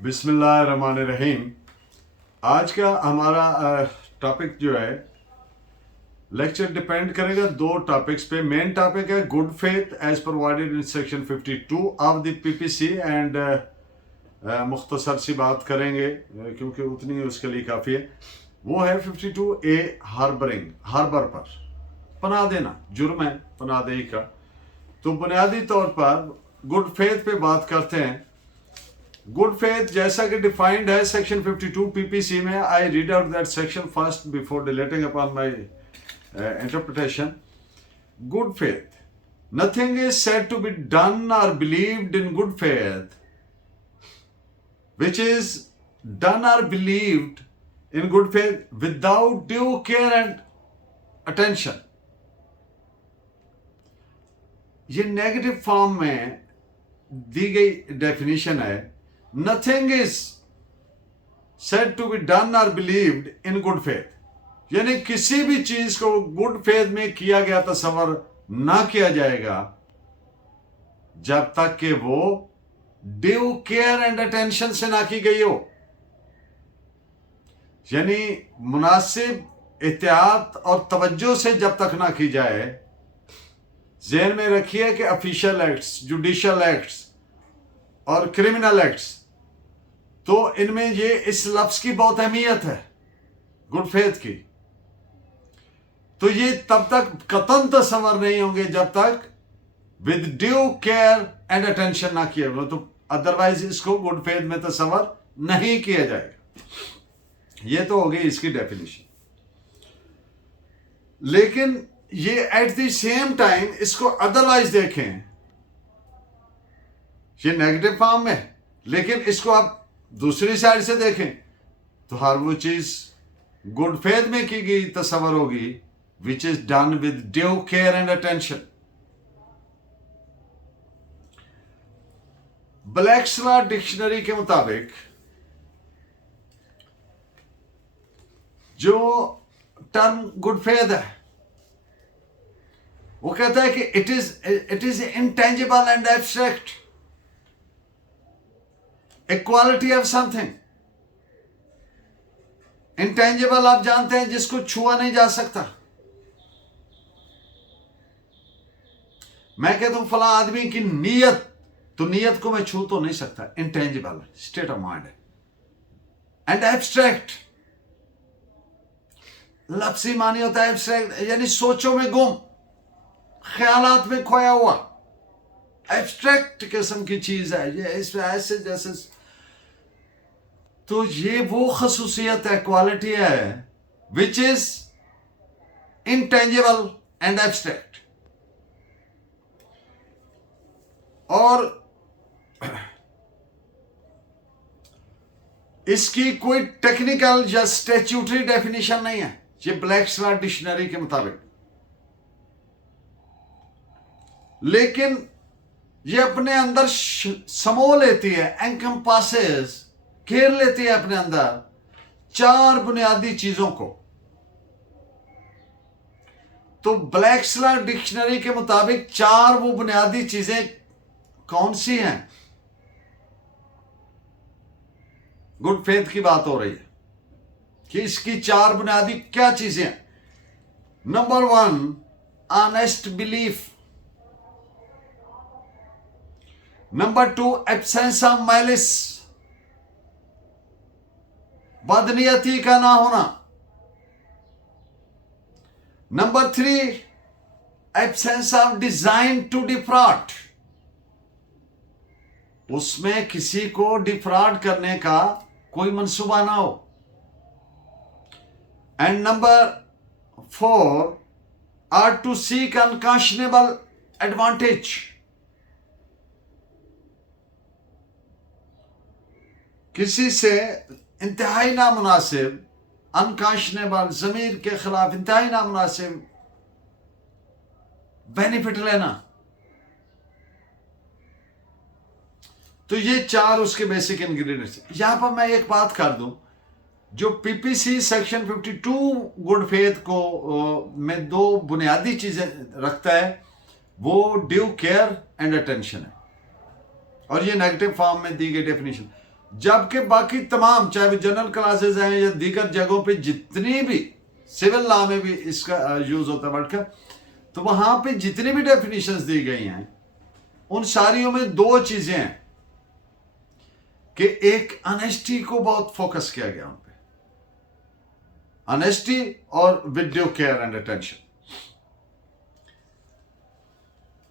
बिस्मिल्लाहिर्रहमानिर्रहीम। आज का हमारा टॉपिक जो है, लेक्चर डिपेंड करेगा दो टॉपिक्स पे। मेन टॉपिक है good faith as provided in section 52 of the PPC and मुख्तसर सी बात करेंगे क्योंकि उतनी ही उसके लिए काफ़ी है। वो है 52A हार्बरिंग, हार्बर पर पनाह देना जुर्म है पनाहदेही का। तो बुनियादी तौर पर गुड फेथ पे बात करते हैं। गुड फेथ जैसा कि डिफाइंड है सेक्शन 52 पीपीसी में। I read out that section first before dilating upon my interpretation. Good faith, nothing is said to be done or believed in good faith which is done or believed in good faith without due care and attention। ये negative form में दी गई definition है। Nothing is said to be done और believed in good faith, यानी किसी भी चीज को गुड फेथ में किया गया तस्वर ना किया जाएगा जब तक कि वो ड्यू केयर एंड अटेंशन से ना की गई हो, यानी मुनासिब एहतियात और तवज्जो से जब तक ना की जाए। ज़हन में रखिए कि ऑफिशियल एक्ट्स, जुडिशियल एक्ट्स और क्रिमिनल एक्ट्स, तो इनमें ये इस लफ्ज की बहुत अहमियत है गुड फेथ की। तो ये तब तक कतन तस्वर नहीं होंगे जब तक with due care and attention ना किया गया, तो अदरवाइज इसको गुड फेथ में तस्वर नहीं किया जाएगा। ये तो हो गई इसकी डेफिनेशन। लेकिन ये एट द सेम टाइम इसको अदरवाइज देखें, ये नेगेटिव फॉर्म में, लेकिन इसको आप दूसरी साइड से देखें तो हर वो चीज गुड फेथ में की गई तस्वर होगी which is done with due care and attention. Blacks law dictionary के मुताबिक जो टर्म गुड फेथ है वो कहता है कि it is intangible and abstract, A quality of something. Intangible आप जानते हैं जिसको छुआ नहीं जा सकता। मैं कहता हूं फला आदमी की नीयत, तो नीयत को मैं छू तो नहीं सकता, इंटेंजिबल स्टेट ऑफ माइंड है। एंड एब्स्ट्रैक्ट, लफ्ज़ी मानी होता है एब्स्ट्रैक्ट, यानी सोचों में गुम, ख्यालात में खोया हुआ, एब्स्ट्रैक्ट किस्म की चीज है ये। इसमें ऐसे जैसे, तो ये वो खसूसियत है, क्वालिटी है which is intangible and abstract. और इसकी कोई टेक्निकल या स्टैट्यूटरी डेफिनेशन नहीं है, ये ब्लैक्स लॉ डिक्शनरी के मुताबिक। लेकिन ये अपने अंदर समो लेती है, एनकम्पासेस, घेर लेती है अपने अंदर चार बुनियादी चीजों को। तो ब्लैक्स लॉ डिक्शनरी के मुताबिक चार वो बुनियादी चीजें कौन सी हैं? गुड फेथ की बात हो रही है कि इसकी चार बुनियादी क्या चीजें हैं। Number 1, honest belief. Number 2, absence of malice, बदनीयती का ना होना। Number 3, absence of design to defraud, उसमें किसी को डिफ्रॉड करने का कोई मंसूबा ना हो। And number 4, or to seek unconscionable advantage, किसी से इंतहाई नामुनासिब, अनकॉन्शनेबल, जमीर के खिलाफ इंतहाई नामुनासिब बेनिफिट लेना। तो ये चार उसके बेसिक इंग्रेडिएंट्स। यहां पर मैं एक बात कर दूं, जो पीपीसी सेक्शन 52 गुड फेथ को में दो बुनियादी चीजें रखता है, वो ड्यू केयर एंड अटेंशन है, और ये नेगेटिव फॉर्म में दी गई डेफिनेशन। जबकि बाकी तमाम, चाहे वो जनरल क्लासेस हैं या दीगर जगहों पे जितनी भी, सिविल लॉ में भी इसका यूज होता है वर्ड का, तो वहां पे जितनी भी डेफिनेशंस दी गई हैं उन सारियों में दो चीजें हैं कि एक ऑनेस्टी को बहुत फोकस किया गया उन पे, ऑनेस्टी और with due care and attention.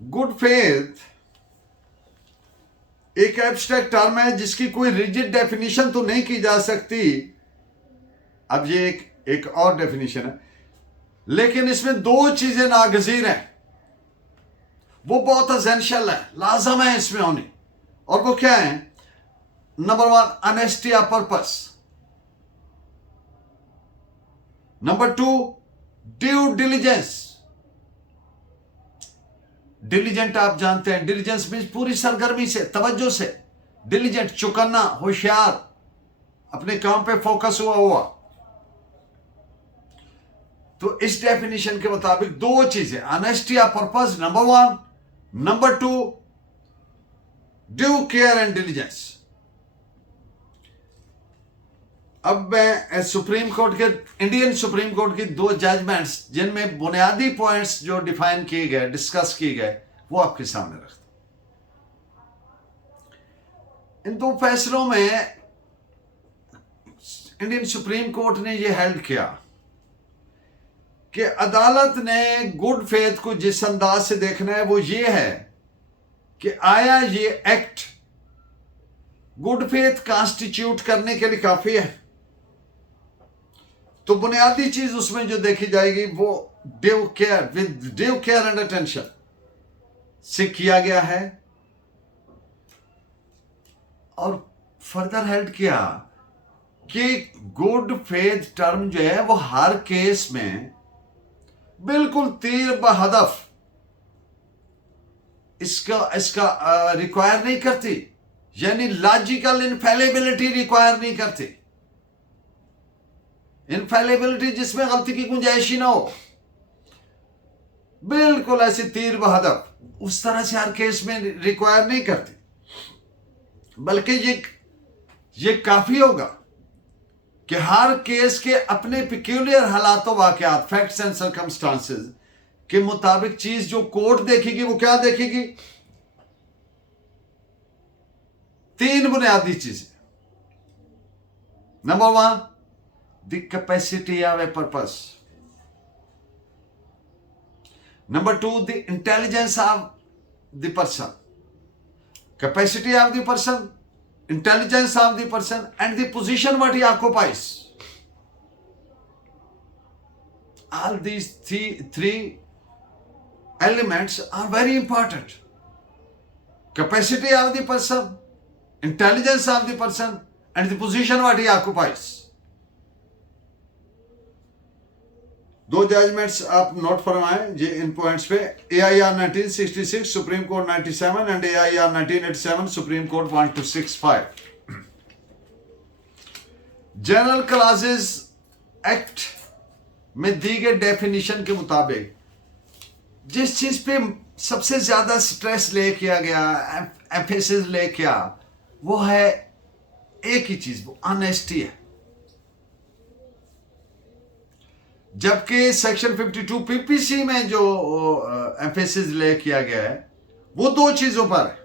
Good faith एक एब्स्ट्रैक्ट टर्म है जिसकी कोई रिजिड डेफिनेशन तो नहीं की जा सकती। अब ये एक और डेफिनेशन है, लेकिन इसमें दो चीजें नागजीर हैं, वो बहुत एसेंशियल है, लाजम है इसमें होनी। और वो क्या है? Number one, honesty of purpose. Number two, due diligence. Diligent आप जानते हैं, डिलीजेंस मीन्स पूरी सरगर्मी से, तवज्जो से। डिलीजेंट चौकन्ना, होशियार, अपने काम पे फोकस हुआ। तो इस डेफिनेशन के मुताबिक दो चीजें, honesty of purpose number one, number two due care and diligence. अब मैं सुप्रीम कोर्ट के, इंडियन सुप्रीम कोर्ट की दो जजमेंट्स जिनमें बुनियादी पॉइंट्स जो डिफाइन किए गए, डिस्कस किए गए, वो आपके सामने रखता हूं। इन दो फैसलों में इंडियन सुप्रीम कोर्ट ने यह हेल्ड किया कि अदालत ने गुड फेथ को जिस अंदाज से देखना है वो ये है कि आया ये एक्ट गुड फेथ कॉन्स्टिट्यूट करने के लिए काफी है। तो बुनियादी चीज उसमें जो देखी जाएगी वो due care, with due care and attention से किया गया है। और फर्दर हेल्ड किया कि गुड फेथ टर्म जो है वो हर केस में बिल्कुल तीर बहदफ इसका रिक्वायर नहीं करती, यानी लॉजिकल इनफेलिबिलिटी रिक्वायर नहीं करती। इनफेलिबिलिटी जिसमें गलती की गुंजाइश ही ना हो, बिल्कुल ऐसे तीर बहदफ उस तरह से हर केस में रिक्वायर नहीं करती, बल्कि ये काफी होगा कि हर केस के अपने पिक्यूलियर हालातों, वाकयात, फैक्ट्स एंड सर्कमस्टांसेस के मुताबिक चीज जो कोर्ट देखेगी वो क्या देखेगी? तीन बुनियादी चीजें। Number one, the capacity of a purpose. Number two, the intelligence of the person. Capacity of the person, intelligence of the person, and the position what he occupies. All these three elements are very important. Capacity of the person, intelligence of the person, and the position what he occupies. दो judgements आप note फरमाएं जी इन points पे। AIR 1966 supreme court 97 and AIR 1987 supreme court 1265। General classes act में दी गई definition के मुताबिक जिस चीज पे सबसे ज्यादा स्ट्रेस ले किया गया, एम्फेसिस ले किया, वो है एक ही चीज, वो ऑनेस्टी है। जबकि सेक्शन 52 PPC में जो एम्फेसिस ले किया गया है वो दो चीजों पर है,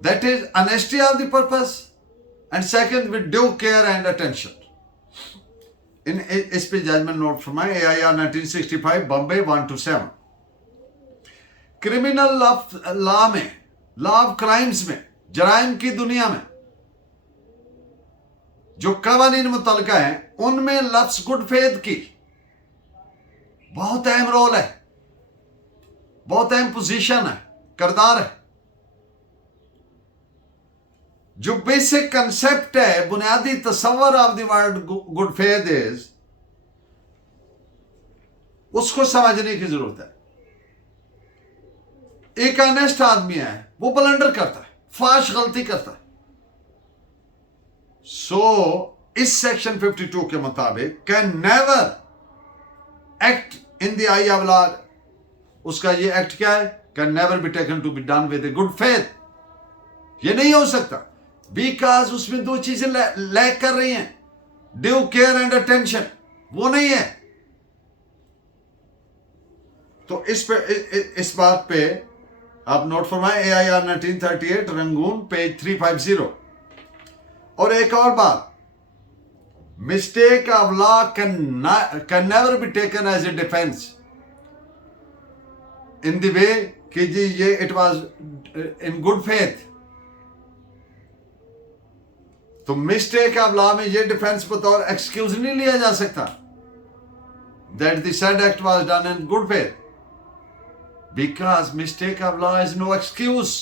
that is honesty of the purpose and second with due care and attention. इस पे जजमेंट नोट फरमाए। AIR 1965 बॉम्बे 127। क्रिमिनल लॉ में, लॉ ऑफ क्राइम्स में, जराइम की दुनिया में जो कवानीन मुतलका है उनमें लफ्ज गुड फेथ की बहुत अहम रोल है, बहुत अहम पोजीशन है, किरदार है। जो बेसिक कंसेप्ट है, बुनियादी तस्वर of the word good faith is, उसको समझने की जरूरत है। एक ऑनेस्ट आदमी है, वो ब्लंडर करता है, फाश गलती करता है। सो इस सेक्शन 52 के मुताबिक can never act in the eye of law. उसका ये एक्ट क्या है? Can never be taken to be done with a good faith. ये नहीं हो सकता बिकॉज उसमें दो चीजें लैक कर रही हैं, ड्यू केयर एंड अटेंशन, वो नहीं है। तो इस बात पे आप नोट फरमाएं, AIR 1938 रंगून पेज 350। और एक और बात, mistake of law can never be taken as a defense in the way कि जी ये it was in good faith। तो मिस्टेक ऑफ लॉ में ये डिफेंस बतौर एक्सक्यूज नहीं लिया जा सकता that the said act was done in good faith, because mistake of law is no excuse।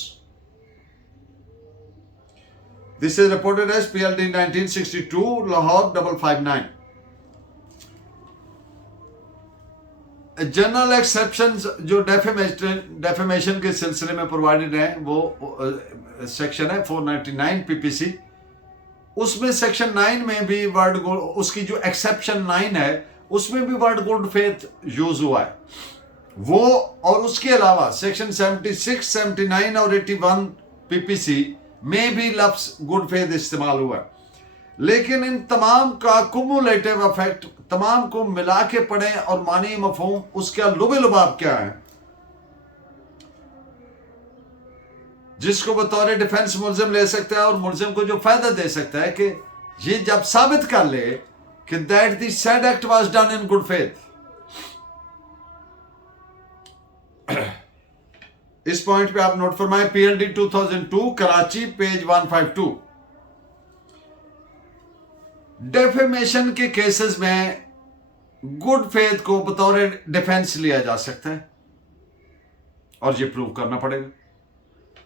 This is reported as PLD 1962 Lahore 559। General exceptions जो defamation के सिलसिले में प्रोवाइडेड हैं, वो सेक्शन है 499 PPC। उसमें सेक्शन 9 में भी वर्ड उसकी जो एक्सेप्शन 9 है उसमें भी वर्ड गुड फेथ यूज हुआ है वो। और उसके अलावा सेक्शन 76, 79 और 81 PPC में भी लफ्ज गुड फेथ इस्तेमाल हुआ है। लेकिन इन तमाम का कुमुलेटिव इफेक्ट, तमाम को मिला के पढ़ें और मानी मफहूम उसका लुबे लुबाब क्या है, जिसको बतौर डिफेंस मुलजिम ले सकता है और मुलजिम को जो फायदा दे सकता है कि ये जब साबित कर ले कि that the said act was done in good faith. इस पॉइंट पे आप नोट फरमाएं, PLD 2002 कराची पेज 152। डेफेमेशन के केसेस में गुड फेथ को बतौर डिफेंस लिया जा सकता है और ये प्रूव करना पड़ेगा।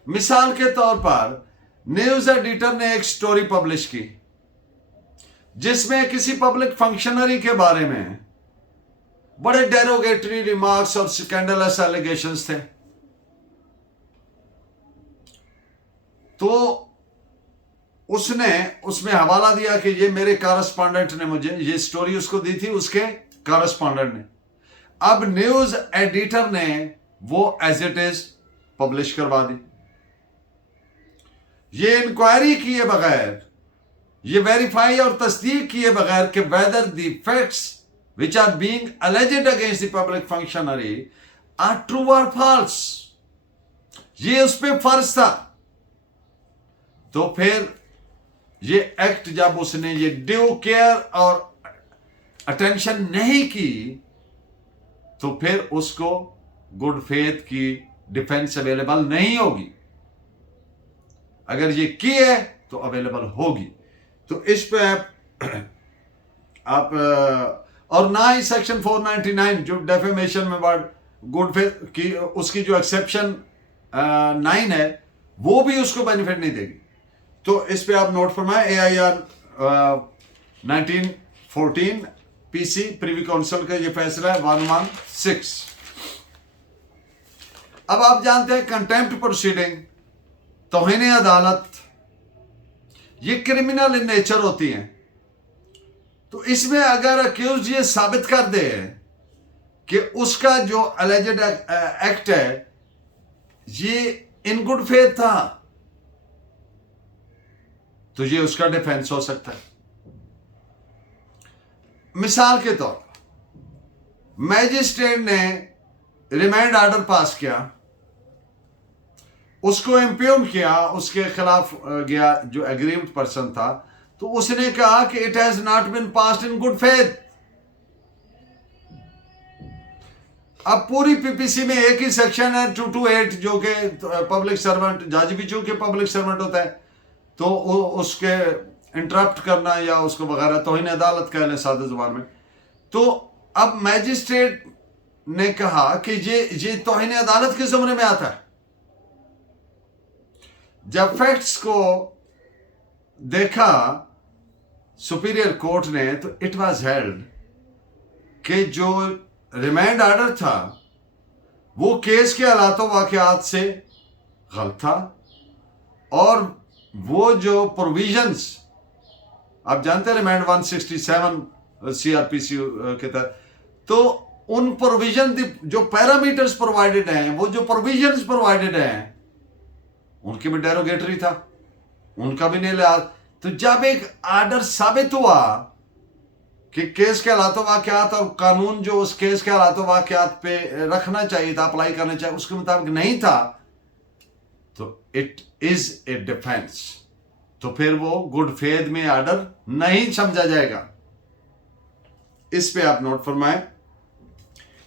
मिसाल के तौर पर न्यूज एडिटर ने एक स्टोरी पब्लिश की जिसमें किसी पब्लिक फंक्शनरी के बारे में बड़े डेरोगेटरी रिमार्क्स और स्कैंडलस एलिगेशंस थे। तो उसने उसमें हवाला दिया कि ये मेरे कॉरेस्पॉन्डेंट ने मुझे ये स्टोरी उसको दी थी, उसके कॉरेस्पॉन्डेंट ने। अब न्यूज एडिटर ने वो एज इट इज पब्लिश करवा दी। ये इंक्वायरी किए बगैर, ये वेरीफाई और तस्दीक किए बगैर कि whether the facts which are being alleged against the public functionary are true और फॉल्स, ये उस पर फर्ज था। तो फिर ये एक्ट जब उसने ये ड्यू केयर और अटेंशन नहीं की तो फिर उसको गुड फेथ की डिफेंस अवेलेबल नहीं होगी। अगर ये की है तो अवेलेबल होगी। तो इस पे आप और ना ही सेक्शन 499 जो डेफेमेशन में वर्ड गुड फेथ की उसकी जो एक्सेप्शन 9 है वो भी उसको बेनिफिट नहीं देगी। तो इस पे आप नोट फरमाएं, AIR 1914 PC प्रीवी काउंसिल का ये फैसला है 116। अब आप जानते हैं कंटेम्प्ट प्रोसीडिंग, तौहीन अदालत, ये क्रिमिनल इन नेचर होती हैं। तो इसमें अगर अक्यूज ये साबित कर दे कि उसका जो अलेजेड एक्ट है ये इन गुड फेथ था तो ये उसका डिफेंस हो सकता है। मिसाल के तौर पर मैजिस्ट्रेट ने रिमांड ऑर्डर पास किया, उसको इंप्यून किया, उसके खिलाफ गया जो एग्रीव्ड पर्सन था, तो उसने कहा कि it has not been passed in good faith. अब पूरी PPC में एक ही सेक्शन है 228 जो कि पब्लिक सर्वेंट, जज भी चूंकि पब्लिक सर्वेंट होता है तो उसके इंटरप्ट करना या उसको वगैरह तौहीन अदालत कह लें सादे जुबान में। तो अब मैजिस्ट्रेट ने कहा कि ये तौहीन अदालत के ज़ुमरे में आता है। जब फैक्ट्स को देखा सुपीरियर कोर्ट ने तो इट वाज हेल्ड कि जो रिमांड ऑर्डर था वो केस के हालातों वाकयात से गलत था और वो जो प्रोविजंस आप जानते हैं रिमांड 167 CRPC के तहत, तो उन प्रोविजन जो पैरामीटर्स प्रोवाइडेड हैं, वो जो प्रोविजंस प्रोवाइडेड हैं उनके भी डेरोगेटरी था। उनका भी नहीं लिहाज। तो जब एक आर्डर साबित हुआ कि केस के हालातों वाकयात और कानून जो उस केस के हालातों वाकयात पे रखना चाहिए था, अप्लाई करना चाहिए, उसके मुताबिक नहीं था, तो इट इज ए डिफेंस। तो फिर वो गुड फेथ में आर्डर नहीं समझा जाएगा। इस पे आप नोट फरमाएं।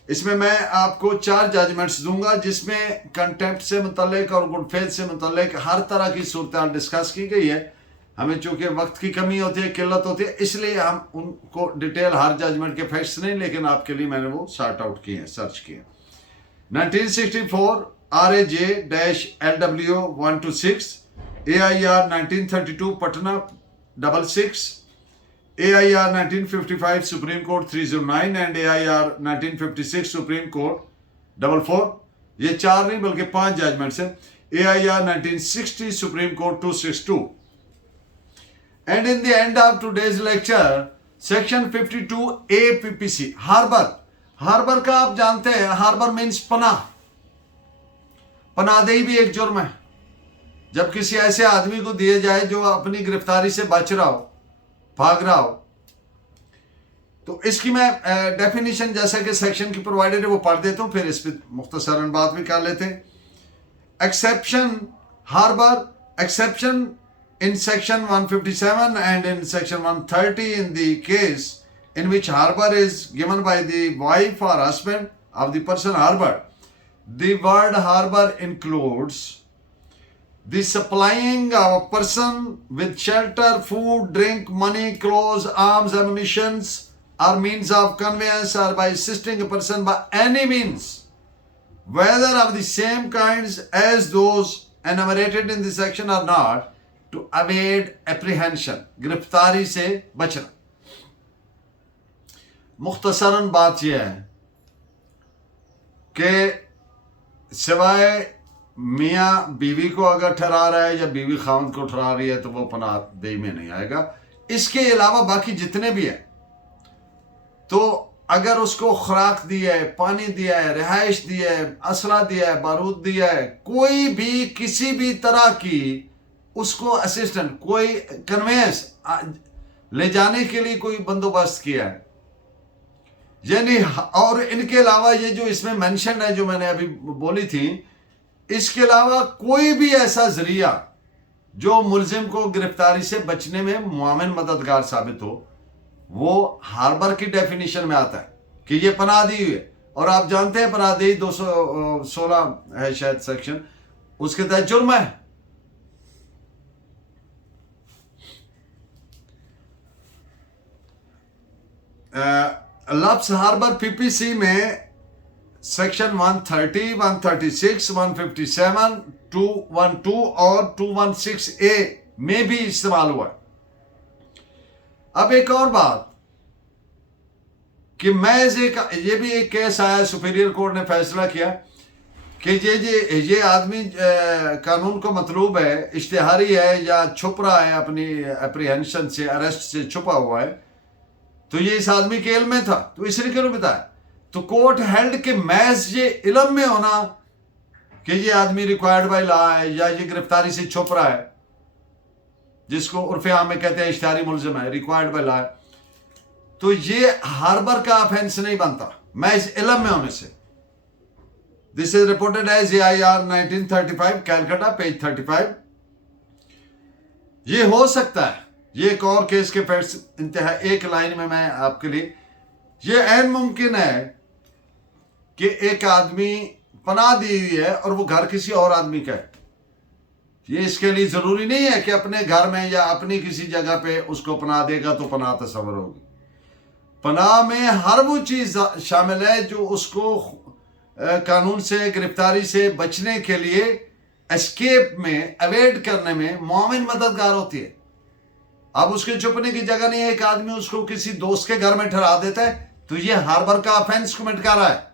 इसमें मैं आपको 4 जजमेंट्स दूंगा जिसमें कंटेम्प्ट से मुतल्लिक और गुड फेथ से मुतल्लिक हर तरह की सूरत डिस्कस की गई है। हमें चूंकि वक्त की कमी होती है, किल्लत होती है, इसलिए हम उनको डिटेल हर जजमेंट के फैक्ट्स नहीं, लेकिन आपके लिए मैंने वो सॉर्ट आउट किए हैं, सर्च किए। 1964 RAJ-LW 126, AIR 1932 Patna 66, AIR 1955 Supreme Court 309 and AIR 1956 Supreme Court 44। ये 4 नहीं बल्कि 5 जजमेंट्स हैं। AIR 1960 Supreme Court 262। And in the end of today's lecture, Section 52A PPC, harbour. Harbour का आप जानते हैं, हार्बर मीन्स पनाह। पनाहदेही भी एक जुर्म है। जब किसी ऐसे आदमी को दिए जाए जो अपनी गिरफ्तारी से बच रहा हो, भाग रहा हो, तो इसकी मैं डेफिनेशन जैसा कि सेक्शन की प्रोवाइडेड है वो पढ़ देता हूं, फिर इस पर मुख्तसरन बात भी कर लेते हैं। Exception harbour, exception in section 157 and in section 130 in the case in which harbor is given by the wife or husband of the person harbored. The word harbor includes the supplying of a person with shelter, food, drink, money, clothes, arms, ammunitions, or means of conveyance, or by assisting a person by any means, whether of the same kinds as those enumerated in the section or not, to evade apprehension, गिरफ्तारी से बचना। मुख्तसरन बात यह है कि सिवाय मियाँ बीवी को अगर ठहरा रहा है या बीवी खामद को ठहरा रही है तो वो पनाहदेही में नहीं आएगा। इसके अलावा बाकी जितने भी हैं, तो अगर उसको खुराक दिया है, पानी दिया है, रिहाइश दिया है, असला दिया है, बारूद दिया है, कोई भी किसी भी तरह की उसको असिस्टेंट, कोई कन्वेंस ले जाने के लिए कोई बंदोबस्त किया है, यानी, और इनके अलावा ये जो इसमें मेंशन है जो मैंने अभी बोली थी, इसके अलावा कोई भी ऐसा जरिया जो मुलजिम को गिरफ्तारी से बचने में मुआविन मददगार साबित हो, वो हार्बर की डेफिनेशन में आता है कि ये पनाहदेही है। और आप जानते हैं पनाहदेही 216 है शायद सेक्शन, उसके तहत जुर्म है। लफ्ज हार्बर पीपीसी में सेक्शन 130, 136, 157, 212 और 216A में भी इस्तेमाल हुआ। अब एक और बात कि ये भी एक केस आया, सुपीरियर कोर्ट ने फैसला किया कि ये आदमी कानून को मतलूब है, इश्तिहारी है या छुप रहा है, अपनी अप्रीहेंशन से, अरेस्ट से छुपा हुआ है, तो ये इस आदमी के इल्म में था, तो इसने क्यों बताया? तो कोर्ट हेल्ड के महज ये इल्म में होना कि ये आदमी रिक्वायर्ड बाय लॉ है या ये गिरफ्तारी से छुप रहा है, जिसको उर्फ आम में कहते हैं इश्तिहारी मुलजिम है, रिक्वायर्ड बाय लॉ है, तो ये हार्बर का ऑफेंस नहीं बनता महज इल्म में होने से। This is reported as AIR 1935 Calcutta page 35। ये हो सकता है, ये एक और केस के फैक्ट्स इंतहा एक लाइन में मैं आपके लिए, ये ऐन मुमकिन है कि एक आदमी पनाह दी हुई है और वो घर किसी और आदमी का है। ये इसके लिए जरूरी नहीं है कि अपने घर में या अपनी किसी जगह पे उसको पनाह देगा तो पनाह तस्वर होगी। पनाह में हर वो चीज शामिल है जो उसको कानून से, गिरफ्तारी से बचने के लिए, एस्केप में, अवॉइड करने में मुआविन मददगार होती है। अब उसके छुपने की जगह नहीं है, एक आदमी उसको किसी दोस्त के घर में ठहरा देता है, तो ये हार्बर का ऑफेंस कमिट कर रहा है।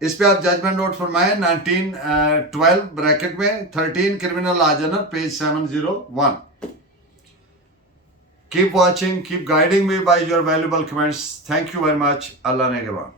इस पे आप जजमेंट नोट फरमाएं 1912 ब्रैकेट में 13 criminal law journal page 701। Keep watching, keep guiding me by your valuable comments. Thank you very much. Allah ने के बाद।